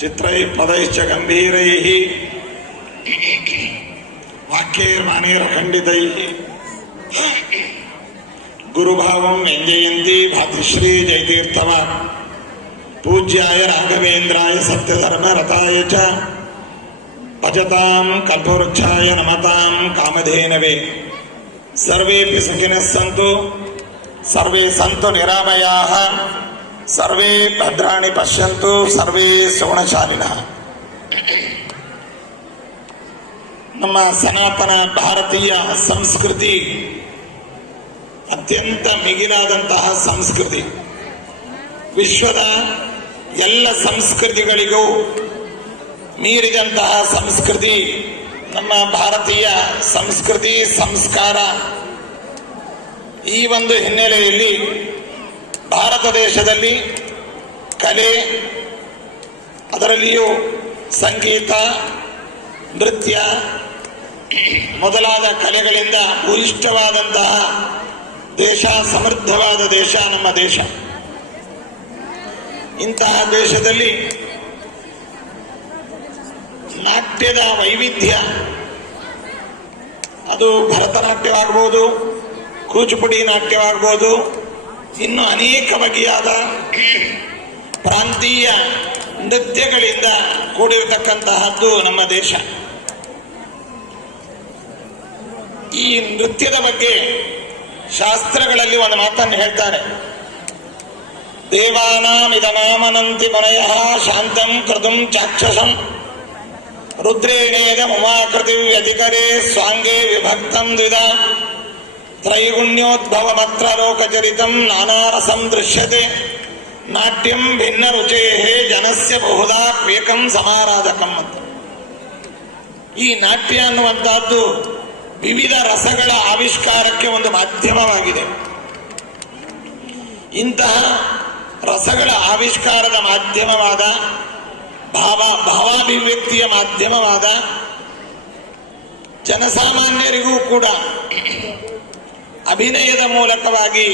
ಚಿತ್ರೈ ಪದೈಶ್ಚ ಗಂಭೀರೈಃ ವಾಕ್ಯೈರ್ಮಾನೈರ್ಖಂಡಿತೈಃ ಗುರುಭಾವಂ ವ್ಯಂಜಯಂತಿ ಭಾತೃಶ್ರೀ ಜಯತೀರ್ಥವಾನ್ ಪೂಜ್ಯಾಯ ರಾಘವೇಂದ್ರಾಯ ಸತ್ಯಧರ್ಮರತಾಯ ಚ ಭಜತಾಂ ಕಲ್ಪವೃಕ್ಷಾಯ ನಮತಾಂ ಕಾಮಧೇನವೇ. ಸರ್ವೇಪಿ ಸುಖಿನಃ ಸಂತು, ಸರ್ವೇ ಸಂತು ನಿರಾಮಯಾಃ, ಸರ್ವೇ ಭದ್ರಾಣಿ ಪಶ್ಯಂತು, ಸರ್ವೇ ಸುಗುಣಶಾಲಿನಃ. ನಮ್ಮ ಸನಾತನ ಭಾರತೀಯ ಸಂಸ್ಕೃತಿ ಅತ್ಯಂತ ಮಿಗಿಲಾದಂತಹ ಸಂಸ್ಕೃತಿ. ವಿಶ್ವದ ಎಲ್ಲ ಸಂಸ್ಕೃತಿಗಳಿಗೂ ಮೀರಿದಂತಹ ಸಂಸ್ಕೃತಿ ನಮ್ಮ ಭಾರತೀಯ ಸಂಸ್ಕೃತಿ ಸಂಸ್ಕಾರ. ಈ ಒಂದು ಹಿನ್ನೆಲೆಯಲ್ಲಿ ಭಾರತ ದೇಶದಲ್ಲಿ ಕಲೆ, ಅದರಲ್ಲಿಯೂ ಸಂಗೀತ, ನೃತ್ಯ ಮೊದಲಾದ ಕಲೆಗಳಿಂದ ಭೂಯಿಷ್ಠವಾದಂತಹ ದೇಶ, ಸಮೃದ್ಧವಾದ ದೇಶ ನಮ್ಮ ದೇಶ. ಇಂತಹ ದೇಶದಲ್ಲಿ ನಾಟ್ಯದ ವೈವಿಧ್ಯ, ಅದು ಭರತನಾಟ್ಯವಾಗಬಹುದು, ಕೂಚುಪುಡಿ ನಾಟ್ಯವಾಗಬಹುದು, ಇನ್ನು ಅನೇಕ ಬಗೆಯಾದ ಪ್ರಾಂತೀಯ ನೃತ್ಯಗಳಿಂದ ಕೂಡಿರತಕ್ಕಂತಹದ್ದು ನಮ್ಮ ದೇಶ. ಈ ನೃತ್ಯದ ಬಗ್ಗೆ ಶಾಸ್ತ್ರಗಳಲ್ಲಿ ಒಂದು ಮಾತನ್ನು ಹೇಳ್ತಾರೆ. ದೇವಾನಾಂ ಇದನಾಮನಂತಿ ಮುನಯಃ ಶಾಂತಂ ಕೃತುಂ ಚಾಕ್ಷಸಂ ರುದ್ರೇಣೇದ ಉಮಾಕೃತಿ ವ್ಯಧಿಕರೇ ಸ್ವಾಂಗೇ ವಿಭಕ್ತಂ ದ್ವಿಧಾ ತ್ರೈಗುಣ್ಯೋದ್ಭವ ಮತ್ರ ಲೋಕಚರಿತಂ ನಾನಾರಸಂ ದೃಶ್ಯತೆ ನಾಟ್ಯಂ ಭಿನ್ನ ರುಚೇಹೇ ಜನಸ್ಯ ಬಹುಧಾ ಏಕಂ ಸಮಾರಾಧಕಂ ಅಂತ. ಈ ನಾಟ್ಯ ಅನ್ನುವಂತಹದ್ದು ವಿವಿಧ ರಸಗಳ ಆವಿಷ್ಕಾರಕ್ಕೆ ಒಂದು ಮಾಧ್ಯಮವಾಗಿದೆ. ಇಂತಹ ರಸಗಳ ಆವಿಷ್ಕಾರದ ಮಾಧ್ಯಮವಾದ, ಭಾವಾಭಿವ್ಯಕ್ತಿಯ ಮಾಧ್ಯಮವಾದ, ಜನಸಾಮಾನ್ಯರಿಗೂ ಕೂಡ ಅಭಿನಯದ ಮೂಲಕವಾಗಿ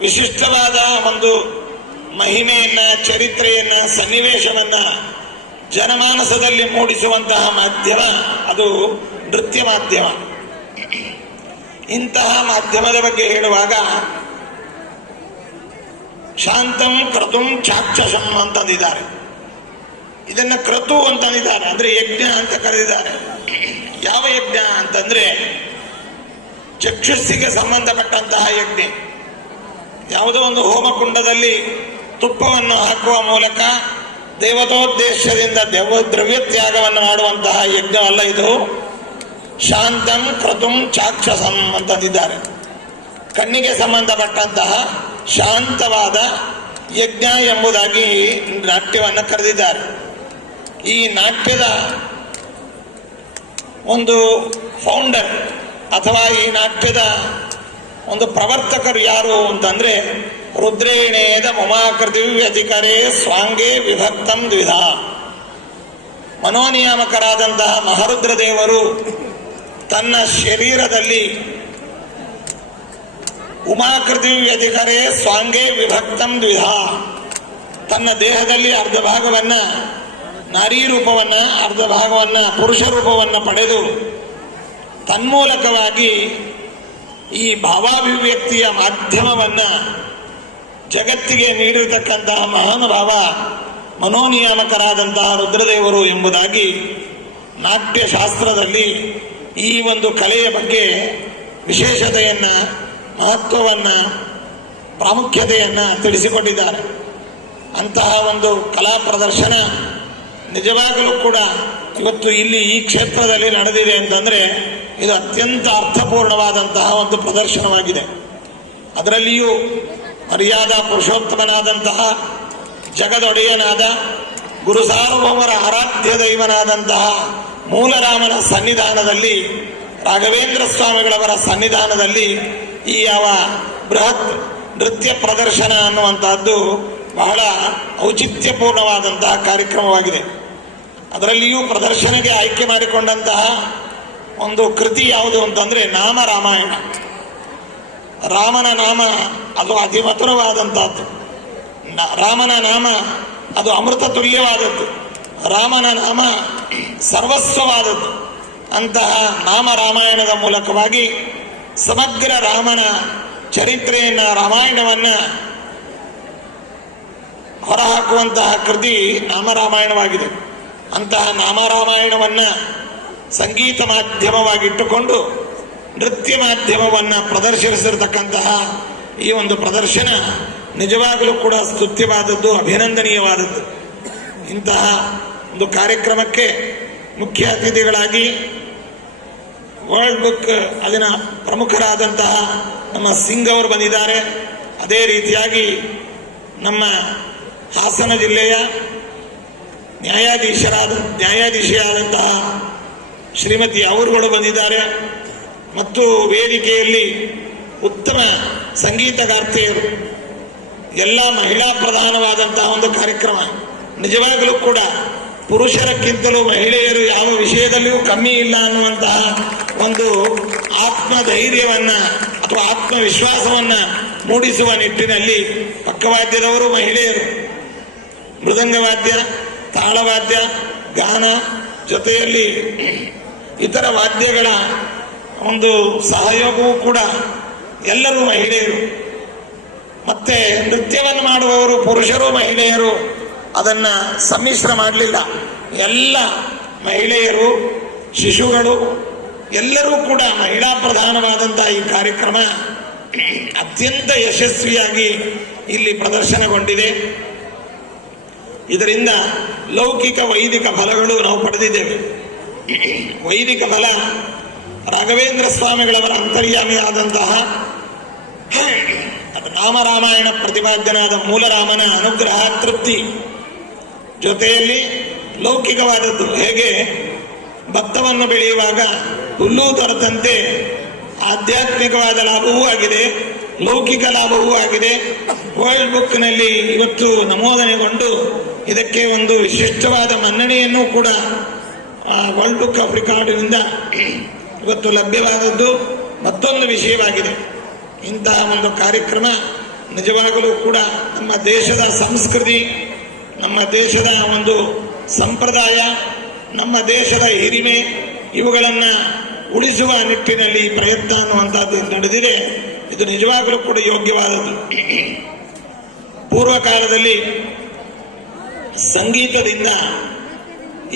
ವಿಶಿಷ್ಟವಾದ ಒಂದು ಮಹಿಮೆಯನ್ನ, ಚರಿತ್ರೆಯನ್ನ, ಸನ್ನಿವೇಶವನ್ನ ಜನಮಾನಸದಲ್ಲಿ ಮೂಡಿಸುವಂತಹ ಮಾಧ್ಯಮ ಅದು ನೃತ್ಯ ಮಾಧ್ಯಮ. ಇಂತಹ ಮಾಧ್ಯಮದ ಬಗ್ಗೆ ಹೇಳುವಾಗ ಶಾಂತಂ ಕ್ರತುಂ ಚಾಕ್ಷಸಂ ಅಂತಂದಿದ್ದಾರೆ. ಇದನ್ನ ಕ್ರತು ಅಂತಂದಿದ್ದಾರೆ, ಅಂದ್ರೆ ಯಜ್ಞ ಅಂತ ಕರೆದಿದ್ದಾರೆ. ಯಾವ ಯಜ್ಞ ಅಂತಂದ್ರೆ ಚಕ್ಷುಸ್ಸಿಗೆ ಸಂಬಂಧಪಟ್ಟಂತಹ ಯಜ್ಞ. ಯಾವುದೋ ಒಂದು ಹೋಮಕುಂಡದಲ್ಲಿ ತುಪ್ಪವನ್ನು ಹಾಕುವ ಮೂಲಕ ದೇವತೋದ್ದೇಶದಿಂದ ದ್ರವ್ಯತ್ಯಾಗವನ್ನು ಮಾಡುವಂತಹ ಯಜ್ಞವಲ್ಲ ಇದು. ಶಾಂತಂ ಕ್ರತುಂ ಚಾಕ್ಷಸಂ ಅಂತಂದಿದ್ದಾರೆ. ಕಣ್ಣಿಗೆ ಸಂಬಂಧಪಟ್ಟಂತಹ ಶಾಂತವಾದ ಯಜ್ಞ ಎಂಬುದಾಗಿ ನಾಟ್ಯವನ್ನು ಕರೆದಿದ್ದಾರೆ. ಈ ನಾಟ್ಯದ ಒಂದು ಫೌಂಡರ್ ಅಥವಾ ಈ ನಾಟ್ಯದ ಒಂದು ಪ್ರವರ್ತಕರು ಯಾರು ಅಂತಂದ್ರೆ ರುದ್ರೇಣೇದ ಉಮಾಕೃತಿ ವ್ಯಧಿಕರೇ ಸ್ವಾಂಗೇ ವಿಭಕ್ತಂ ದ್ವಿಧಾ. ಮನೋನಿಯಾಮಕರಾದಂತಹ ಮಹಾರುದ್ರ ದೇವರು ತನ್ನ ಶರೀರದಲ್ಲಿ ಉಮಾಕೃತಿ ವ್ಯಧಿಕರೇ ಸ್ವಾಂಗೇ ವಿಭಕ್ತಂ ದ್ವಿಧಾ, ತನ್ನ ದೇಹದಲ್ಲಿ ಅರ್ಧ ಭಾಗವನ್ನ ನಾರೀ ರೂಪವನ್ನ, ಅರ್ಧ ಭಾಗವನ್ನ ಪುರುಷ ರೂಪವನ್ನ ಪಡೆದು ತನ್ಮೂಲಕವಾಗಿ ಈ ಭಾವಾಭಿವ್ಯಕ್ತಿಯ ಮಾಧ್ಯಮವನ್ನ ಜಗತ್ತಿಗೆ ನೀಡಿರತಕ್ಕಂತಹ ಮಹಾನುಭಾವ ಮನೋನಿಯಾಮಕರಾದಂತಹ ರುದ್ರದೇವರು ಎಂಬುದಾಗಿ ನಾಟ್ಯಶಾಸ್ತ್ರದಲ್ಲಿ ಈ ಒಂದು ಕಲೆಯ ಬಗ್ಗೆ ವಿಶೇಷತೆಯನ್ನ, ಮಹತ್ವವನ್ನ, ಪ್ರಾಮುಖ್ಯತೆಯನ್ನ ತಿಳಿಸಿಕೊಟ್ಟಿದ್ದಾರೆ. ಅಂತಹ ಒಂದು ಕಲಾ ಪ್ರದರ್ಶನ ನಿಜವಾಗಲೂ ಕೂಡ ಇವತ್ತು ಇಲ್ಲಿ ಈ ಕ್ಷೇತ್ರದಲ್ಲಿ ನಡೆದಿದೆ ಅಂತಂದ್ರೆ ಇದು ಅತ್ಯಂತ ಅರ್ಥಪೂರ್ಣವಾದಂತಹ ಒಂದು ಪ್ರದರ್ಶನವಾಗಿದೆ. ಅದರಲ್ಲಿಯೂ ಮರ್ಯಾದಾ ಪುರುಷೋತ್ತಮನಾದಂತಹ ಜಗದೊಡೆಯನಾದ ಗುರು ಸಾರ್ವಭೌಮರ ಆರಾಧ್ಯ ದೈವನಾದಂತಹ ಮೂಲರಾಮನ ಸನ್ನಿಧಾನದಲ್ಲಿ, ರಾಘವೇಂದ್ರ ಸ್ವಾಮಿಗಳವರ ಸನ್ನಿಧಾನದಲ್ಲಿ ಈ ಯಾವ ಬೃಹತ್ ನೃತ್ಯ ಪ್ರದರ್ಶನ ಅನ್ನುವಂತಹದ್ದು ಬಹಳ ಔಚಿತ್ಯಪೂರ್ಣವಾದಂತಹ ಕಾರ್ಯಕ್ರಮವಾಗಿದೆ. ಅದರಲ್ಲಿಯೂ ಪ್ರದರ್ಶನಕ್ಕೆ ಆಯ್ಕೆ ಮಾಡಿಕೊಂಡಂತಹ ಒಂದು ಕೃತಿ ಯಾವುದು ಅಂತಂದ್ರೆ ನಾಮ ರಾಮಾಯಣ. ರಾಮನ ನಾಮ ಅದು ಅತಿ ಮಧುರವಾದಂತಹದ್ದು. ರಾಮನ ನಾಮ ಅದು ಅಮೃತ ತುಲ್ಯವಾದದ್ದು. ರಾಮನ ನಾಮ ಸರ್ವಸ್ವವಾದದ್ದು. ಅಂತಹ ನಾಮ ರಾಮಾಯಣದ ಮೂಲಕವಾಗಿ ಸಮಗ್ರ ರಾಮನ ಚರಿತ್ರೆಯನ್ನು, ರಾಮಾಯಣವನ್ನು ಹೊರಹಾಕುವಂತಹ ಕೃತಿ ನಾಮರಾಮಾಯಣವಾಗಿದೆ. ಅಂತಹ ನಾಮರಾಮಾಯಣವನ್ನು ಸಂಗೀತ ಮಾಧ್ಯಮವಾಗಿಟ್ಟುಕೊಂಡು ನೃತ್ಯ ಮಾಧ್ಯಮವನ್ನು ಪ್ರದರ್ಶಿಸಿರತಕ್ಕಂತಹ ಈ ಒಂದು ಪ್ರದರ್ಶನ ನಿಜವಾಗಲೂ ಕೂಡ ಸ್ತುತ್ಯವಾದದ್ದು, ಅಭಿನಂದನೀಯವಾದದ್ದು. ಇಂತಹ ಒಂದು ಕಾರ್ಯಕ್ರಮಕ್ಕೆ ಮುಖ್ಯ ಅತಿಥಿಗಳಾಗಿ ವರ್ಲ್ಡ್ ಬುಕ್ ಅದರ ಪ್ರಮುಖರಾದಂತಹ ನಮ್ಮ ಸಿಂಗ್ ಅವರು ಬಂದಿದ್ದಾರೆ. ಅದೇ ರೀತಿಯಾಗಿ ನಮ್ಮ ಹಾಸನ ಜಿಲ್ಲೆಯ ನ್ಯಾಯಾಧೀಶೆಯಾದಂತಹ ಶ್ರೀಮತಿ ಅವರುಗಳು ಬಂದಿದ್ದಾರೆ. ಮತ್ತು ವೇದಿಕೆಯಲ್ಲಿ ಉತ್ತಮ ಸಂಗೀತಗಾರ್ತಿಯರು, ಎಲ್ಲ ಮಹಿಳಾ ಪ್ರಧಾನವಾದಂತಹ ಒಂದು ಕಾರ್ಯಕ್ರಮ. ನಿಜವಾಗಲೂ ಕೂಡ ಪುರುಷರಕ್ಕಿಂತಲೂ ಮಹಿಳೆಯರು ಯಾವ ವಿಷಯದಲ್ಲಿಯೂ ಕಮ್ಮಿ ಇಲ್ಲ ಅನ್ನುವಂತಹ ಒಂದು ಆತ್ಮಧೈರ್ಯವನ್ನು ಅಥವಾ ಆತ್ಮವಿಶ್ವಾಸವನ್ನು ಮೂಡಿಸುವ ನಿಟ್ಟಿನಲ್ಲಿ ಪಕ್ಕವಾದ್ಯದವರು ಮಹಿಳೆಯರು, ಮೃದಂಗವಾದ್ಯ, ತಾಳವಾದ್ಯ, ಗಾನ, ಜೊತೆಯಲ್ಲಿ ಇತರ ವಾದ್ಯಗಳ ಒಂದು ಸಹಯೋಗವೂ ಕೂಡ ಎಲ್ಲರೂ ಮಹಿಳೆಯರು. ಮತ್ತೆ ನೃತ್ಯವನ್ನು ಮಾಡುವವರು ಪುರುಷರು ಮಹಿಳೆಯರು ಅದನ್ನು ಸಮ್ಮಿಶ್ರ ಮಾಡಲಿಲ್ಲ. ಎಲ್ಲ ಮಹಿಳೆಯರು, ಶಿಶುಗಳು ಎಲ್ಲರೂ ಕೂಡ ಮಹಿಳಾ ಪ್ರಧಾನವಾದಂತಹ ಈ ಕಾರ್ಯಕ್ರಮ ಅತ್ಯಂತ ಯಶಸ್ವಿಯಾಗಿ ಇಲ್ಲಿ ಪ್ರದರ್ಶನಗೊಂಡಿದೆ. ಇದರಿಂದ ಲೌಕಿಕ ವೈದಿಕ ಫಲಗಳು ನಾವು ಪಡೆದಿದ್ದೇವೆ. ವೈದಿಕ ಫಲ ರಾಘವೇಂದ್ರ ಸ್ವಾಮಿಗಳವರ ಅಂತರ್ಯಾಮಿಯಾದಂತಹ ನಾಮರಾಮಾಯಣ ಪ್ರತಿಪಾದ್ಯನಾದ ಮೂಲರಾಮನ ಅನುಗ್ರಹ, ತೃಪ್ತಿ, ಜೊತೆಯಲ್ಲಿ ಲೌಕಿಕವಾದದ್ದು. ಹೇಗೆ ಭತ್ತವನ್ನು ಬೆಳೆಯುವಾಗ ಹುಲ್ಲು ದೊರೆತಂತೆ ಆಧ್ಯಾತ್ಮಿಕವಾದ ಲಾಭವೂ ಆಗಿದೆ, ಲೌಕಿಕ ಲಾಭವೂ ಆಗಿದೆ. ವರ್ಲ್ಡ್ ಬುಕ್ನಲ್ಲಿ ಇವತ್ತು ನಮೂದನೆಗೊಂಡು ಇದಕ್ಕೆ ಒಂದು ವಿಶಿಷ್ಟವಾದ ಮನ್ನಣೆಯನ್ನು ಕೂಡ ವರ್ಲ್ಡ್ ಬುಕ್ ಆಫ್ ರೆಕಾರ್ಡ್ನಿಂದ ಇವತ್ತು ಲಭ್ಯವಾದದ್ದು ಮತ್ತೊಂದು ವಿಷಯವಾಗಿದೆ. ಇಂತಹ ಒಂದು ಕಾರ್ಯಕ್ರಮ ನಿಜವಾಗಲೂ ಕೂಡ ನಮ್ಮ ದೇಶದ ಸಂಸ್ಕೃತಿ, ನಮ್ಮ ದೇಶದ ಒಂದು ಸಂಪ್ರದಾಯ, ನಮ್ಮ ದೇಶದ ಹಿರಿಮೆ ಇವುಗಳನ್ನು ಉಳಿಸುವ ನಿಟ್ಟಿನಲ್ಲಿ ಪ್ರಯತ್ನ ಅನ್ನುವಂಥದ್ದು ನಡೆದಿದೆ. ಇದು ನಿಜವಾಗಲೂ ಕೂಡ ಯೋಗ್ಯವಾದದ್ದು. ಪೂರ್ವ ಕಾಲದಲ್ಲಿ ಸಂಗೀತದಿಂದ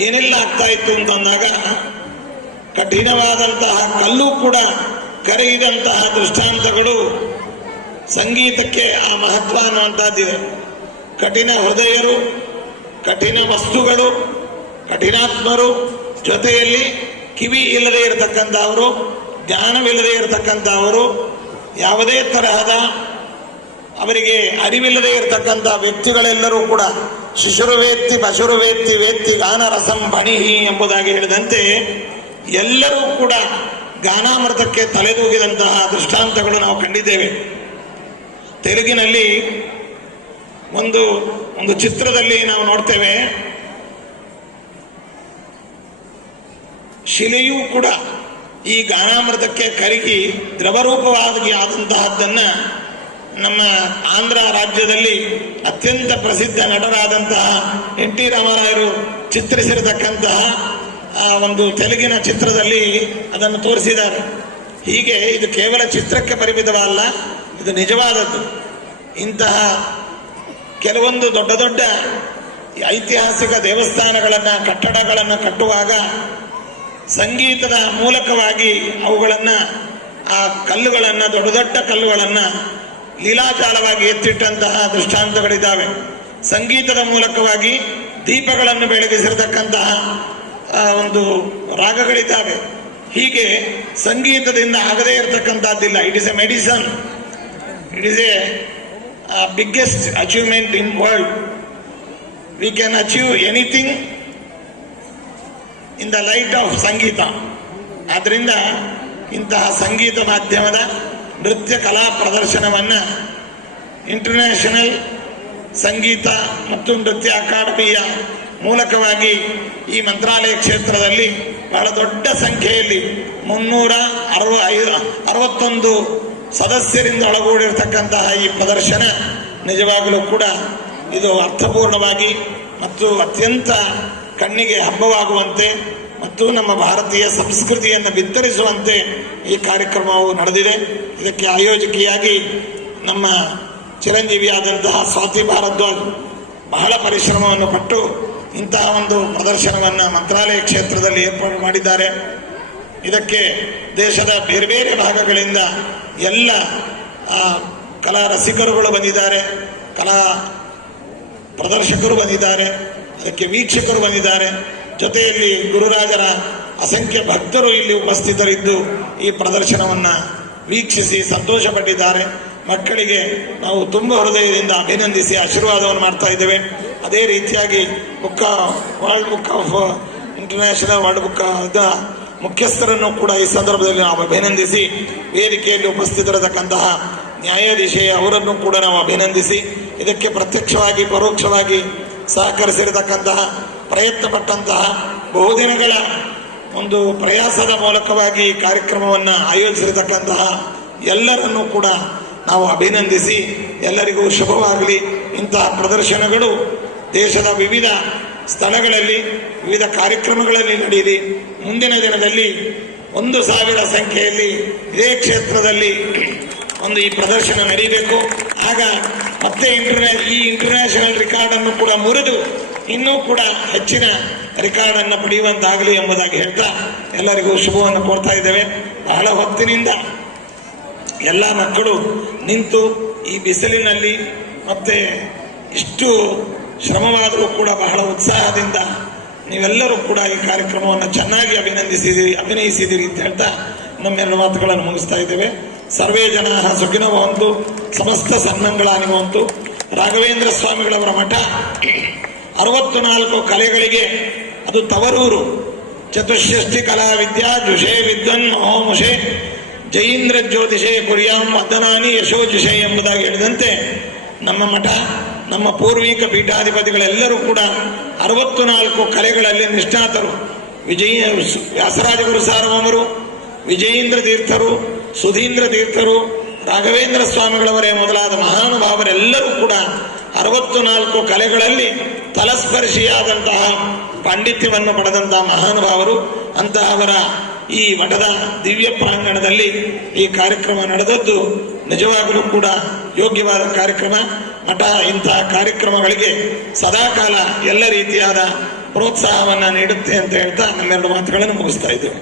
ಏನೆಲ್ಲ ಆಗ್ತಾ ಇತ್ತು ಅಂತಂದಾಗ ಕಠಿಣವಾದಂತಹ ಕಲ್ಲು ಕೂಡ ಕರಗಿದಂತಹ ದೃಷ್ಟಾಂತಗಳು ಸಂಗೀತಕ್ಕೆ ಆ ಮಹತ್ವ ಅನ್ನುವಂಥದ್ದಿದೆ. ಕಠಿಣ ಹೃದಯರು, ಕಠಿಣ ವಸ್ತುಗಳು, ಕಠಿಣಾತ್ಮರು, ಜೊತೆಯಲ್ಲಿ ಕಿವಿ ಇಲ್ಲದೆ ಇರತಕ್ಕಂಥವರು, ಜ್ಞಾನವಿಲ್ಲದೆ ಇರತಕ್ಕಂಥವರು, ಯಾವುದೇ ತರಹದ ಅವರಿಗೆ ಅರಿವಿಲ್ಲದೆ ಇರತಕ್ಕಂಥ ವ್ಯಕ್ತಿಗಳೆಲ್ಲರೂ ಕೂಡ ಶಿಶುರುವೇತ್ತಿ ಪಶುರುವೇತ್ತಿ ವೇತ್ತಿ ಗಾನರಸಂ ಬಣಿಹಿ ಎಂಬುದಾಗಿ ಹೇಳಿದಂತೆ ಎಲ್ಲರೂ ಕೂಡ ಗಾನಾಮೃತಕ್ಕೆ ತಲೆದೂಗಿದಂತಹ ದೃಷ್ಟಾಂತಗಳು ನಾವು ಕಂಡಿದ್ದೇವೆ. ತೆಲುಗಿನಲ್ಲಿ ಒಂದು ಚಿತ್ರದಲ್ಲಿ ನಾವು ನೋಡ್ತೇವೆ, ಶಿಲೆಯೂ ಕೂಡ ಈ ಗಾನಾಮೃತಕ್ಕೆ ಕರಗಿ ದ್ರವರೂಪವಾಗಿ ಆದಂತಹದ್ದನ್ನು ನಮ್ಮ ಆಂಧ್ರ ರಾಜ್ಯದಲ್ಲಿ ಅತ್ಯಂತ ಪ್ರಸಿದ್ಧ ನಟರಾದಂತಹ ಎನ್.ಟಿ. ರಾಮರಾಯರು ಚಿತ್ರಿಸಿರತಕ್ಕಂತಹ ಒಂದು ತೆಲುಗಿನ ಚಿತ್ರದಲ್ಲಿ ಅದನ್ನು ತೋರಿಸಿದ್ದಾರೆ. ಹೀಗೆ ಇದು ಕೇವಲ ಚಿತ್ರಕ್ಕೆ ಪರಿಮಿತವಲ್ಲ, ಇದು ನಿಜವಾದದ್ದು. ಇಂತಹ ಕೆಲವೊಂದು ದೊಡ್ಡ ದೊಡ್ಡ ಐತಿಹಾಸಿಕ ದೇವಸ್ಥಾನಗಳನ್ನು, ಕಟ್ಟಡಗಳನ್ನು ಕಟ್ಟುವಾಗ ಸಂಗೀತದ ಮೂಲಕವಾಗಿ ಅವುಗಳನ್ನು, ಆ ಕಲ್ಲುಗಳನ್ನು, ದೊಡ್ಡ ದೊಡ್ಡ ಕಲ್ಲುಗಳನ್ನು ಲೀಲಾಚಾರವಾಗಿ ಎತ್ತಿಟ್ಟಂತಹ ದೃಷ್ಟಾಂತಗಳಿದ್ದಾವೆ. ಸಂಗೀತದ ಮೂಲಕವಾಗಿ ದೀಪಗಳನ್ನು ಬೆಳಗಿಸಿರತಕ್ಕಂತಹ ಒಂದು ರಾಗಗಳಿದ್ದಾವೆ. ಹೀಗೆ ಸಂಗೀತದಿಂದ ಆಗದೇ ಇರತಕ್ಕಂಥದ್ದಿಲ್ಲ. It is a medicine, it is a biggest achievement in world. We can achieve anything in the light of ಸಂಗೀತ. ಆದ್ದರಿಂದ ಇಂತಹ ಸಂಗೀತ ಮಾಧ್ಯಮದ ನೃತ್ಯ ಕಲಾ ಪ್ರದರ್ಶನವನ್ನು ಇಂಟರ್ನ್ಯಾಷನಲ್ ಸಂಗೀತ ಮತ್ತು ನೃತ್ಯ ಅಕಾಡೆಮಿಯ ಮೂಲಕವಾಗಿ ಈ ಮಂತ್ರಾಲಯ ಕ್ಷೇತ್ರದಲ್ಲಿ ಬಹಳ ದೊಡ್ಡ ಸಂಖ್ಯೆಯಲ್ಲಿ 361 ಸದಸ್ಯರಿಂದ ಒಳಗೂಡಿರತಕ್ಕಂತಹ ಈ ಪ್ರದರ್ಶನ ನಿಜವಾಗಲೂ ಕೂಡ ಇದು ಅರ್ಥಪೂರ್ಣವಾಗಿ ಮತ್ತು ಅತ್ಯಂತ ಕಣ್ಣಿಗೆ ಹಬ್ಬವಾಗುವಂತೆ ಮತ್ತು ನಮ್ಮ ಭಾರತೀಯ ಸಂಸ್ಕೃತಿಯನ್ನು ಬಿತ್ತರಿಸುವಂತೆ ಈ ಕಾರ್ಯಕ್ರಮವು ನಡೆದಿದೆ. ಇದಕ್ಕೆ ಆಯೋಜಕಿಯಾಗಿ ನಮ್ಮ ಚಿರಂಜೀವಿಯಾದಂತಹ ಸ್ವಾತಿ ಭಾರದ್ವಾಜ್ ಬಹಳ ಪರಿಶ್ರಮವನ್ನು ಪಟ್ಟು ಇಂತಹ ಒಂದು ಪ್ರದರ್ಶನವನ್ನು ಮಂತ್ರಾಲಯ ಕ್ಷೇತ್ರದಲ್ಲಿ ಏರ್ಪಾಡು ಮಾಡಿದ್ದಾರೆ. ಇದಕ್ಕೆ ದೇಶದ ಬೇರೆ ಬೇರೆ ಭಾಗಗಳಿಂದ ಎಲ್ಲ ಕಲಾ ರಸಿಕರುಗಳು ಬಂದಿದ್ದಾರೆ, ಕಲಾ ಪ್ರದರ್ಶಕರು ಬಂದಿದ್ದಾರೆ, ಅದಕ್ಕೆ ವೀಕ್ಷಕರು ಬಂದಿದ್ದಾರೆ. ಜೊತೆಯಲ್ಲಿ ಗುರುರಾಜರ ಅಸಂಖ್ಯ ಭಕ್ತರು ಇಲ್ಲಿ ಉಪಸ್ಥಿತರಿದ್ದು ಈ ಪ್ರದರ್ಶನವನ್ನು ವೀಕ್ಷಿಸಿ ಸಂತೋಷಪಟ್ಟಿದ್ದಾರೆ. ಮಕ್ಕಳಿಗೆ ನಾವು ತುಂಬ ಹೃದಯದಿಂದ ಅಭಿನಂದಿಸಿ ಆಶೀರ್ವಾದವನ್ನು ಮಾಡ್ತಾ ಇದ್ದೇವೆ. ಅದೇ ರೀತಿಯಾಗಿ world book of international world book ಮುಖ್ಯಸ್ಥರನ್ನು ಕೂಡ ಈ ಸಂದರ್ಭದಲ್ಲಿ ನಾವು ಅಭಿನಂದಿಸಿ, ವೇದಿಕೆಯಲ್ಲಿ ಉಪಸ್ಥಿತರಿರತಕ್ಕಂತಹ ನ್ಯಾಯಾಧೀಶೆ ಅವರನ್ನು ಕೂಡ ನಾವು ಅಭಿನಂದಿಸಿ, ಇದಕ್ಕೆ ಪ್ರತ್ಯಕ್ಷವಾಗಿ ಪರೋಕ್ಷವಾಗಿ ಸಹಕರಿಸಿರತಕ್ಕಂತಹ ಪ್ರಯತ್ನ ಪಟ್ಟಂತಹ ಬಹುದಿನಗಳ ಒಂದು ಪ್ರಯಾಸದ ಮೂಲಕವಾಗಿ ಈ ಕಾರ್ಯಕ್ರಮವನ್ನು ಆಯೋಜಿಸಿರತಕ್ಕಂತಹ ಎಲ್ಲರನ್ನೂ ಕೂಡ ನಾವು ಅಭಿನಂದಿಸಿ ಎಲ್ಲರಿಗೂ ಶುಭವಾಗಲಿ. ಇಂತಹ ಪ್ರದರ್ಶನಗಳು ದೇಶದ ವಿವಿಧ ಸ್ಥಳಗಳಲ್ಲಿ ವಿವಿಧ ಕಾರ್ಯಕ್ರಮಗಳಲ್ಲಿ ನಡೆಯಲಿ. ಮುಂದಿನ ದಿನದಲ್ಲಿ 1,000 ಸಂಖ್ಯೆಯಲ್ಲಿ ಇದೇ ಕ್ಷೇತ್ರದಲ್ಲಿ ಈ ಪ್ರದರ್ಶನ ನಡೀಬೇಕು. ಆಗ ಮತ್ತೆ ಈ ಇಂಟರ್ನ್ಯಾಷನಲ್ ರೆಕಾರ್ಡನ್ನು ಕೂಡ ಮುರಿದು ಇನ್ನೂ ಕೂಡ ಹೆಚ್ಚಿನ ರೆಕಾರ್ಡನ್ನು ಪಡೆಯುವಂತಾಗಲಿ ಎಂಬುದಾಗಿ ಹೇಳ್ತಾ ಎಲ್ಲರಿಗೂ ಶುಭವನ್ನು ಕೋರ್ತಾ ಇದ್ದೇವೆ. ಬಹಳ ಹೊತ್ತಿನಿಂದ ಎಲ್ಲ ಮಕ್ಕಳು ನಿಂತು ಈ ಬಿಸಿಲಿನಲ್ಲಿ ಮತ್ತೆ ಇಷ್ಟು ಶ್ರಮವಾದರೂ ಕೂಡ ಬಹಳ ಉತ್ಸಾಹದಿಂದ ನೀವೆಲ್ಲರೂ ಕೂಡ ಈ ಕಾರ್ಯಕ್ರಮವನ್ನು ಚೆನ್ನಾಗಿ ಅಭಿನಯಿಸಿದಿರಿ ಅಂತ ಹೇಳ್ತಾ ನಮ್ಮೆಲ್ಲ ಮಾತುಗಳನ್ನು ಮುಗಿಸ್ತಾ ಇದ್ದೇವೆ. ಸರ್ವೇ ಜನ ಸುಖಿನೋ ಭವಂತು, ಸಮಸ್ತ ಸನ್ಮಂಗಳಾನಿ ಭವಂತು. ರಾಘವೇಂದ್ರ ಸ್ವಾಮಿಗಳವರ ಮಠ 64 ಕಲೆಗಳಿಗೆ ಅದು ತವರೂರು. ಚತುಷ್ಷಷ್ಟಿ ಕಲಾ ವಿದ್ಯಾ ಜುಷೇ ವಿದ್ವನ್ ಮಹೋಮುಷೆ ಜೈಂದ್ರ ಜ್ಯೋತಿಷೇ ಕುರ್ಯಾಂ ಮದನಾನಿ ಯಶೋಜುಷೆ ಎಂಬುದಾಗಿ ಹೇಳಿದಂತೆ ನಮ್ಮ ಮಠ, ನಮ್ಮ ಪೂರ್ವಿಕ ಪೀಠಾಧಿಪತಿಗಳೆಲ್ಲರೂ ಕೂಡ 64 ಕಲೆಗಳಲ್ಲಿ ನಿಷ್ಣಾತರು. ವ್ಯಾಸರಾಜ ಗುರು ಸಾರ್ವಭೌಮರು, ವಿಜಯೇಂದ್ರ ತೀರ್ಥರು, ಸುಧೀಂದ್ರ ತೀರ್ಥರು, ರಾಘವೇಂದ್ರ ಸ್ವಾಮಿಗಳವರೇ ಮೊದಲಾದ ಮಹಾನುಭಾವರೆಲ್ಲರೂ ಕೂಡ 64 ಕಲೆಗಳಲ್ಲಿ ತಲಸ್ಪರ್ಶಿಯಾದಂತಹ ಪಾಂಡಿತ್ಯವನ್ನು ಪಡೆದಂತಹ ಮಹಾನುಭಾವರು. ಅಂತಹವರ ಈ ಮಠದ ದಿವ್ಯ ಪ್ರಾಂಗಣದಲ್ಲಿ ಈ ಕಾರ್ಯಕ್ರಮ ನಡೆದದ್ದು ನಿಜವಾಗಲೂ ಕೂಡ ಯೋಗ್ಯವಾದ ಕಾರ್ಯಕ್ರಮ. ಮಠ ಇಂತಹ ಕಾರ್ಯಕ್ರಮಗಳಿಗೆ ಸದಾಕಾಲ ಎಲ್ಲ ರೀತಿಯಾದ ಪ್ರೋತ್ಸಾಹವನ್ನು ನೀಡುತ್ತೆ ಅಂತ ಹೇಳ್ತಾ ನಮ್ಮೆರಡು ಮಾತುಗಳನ್ನು ಮುಗಿಸ್ತಾ ಇದ್ದೇವೆ.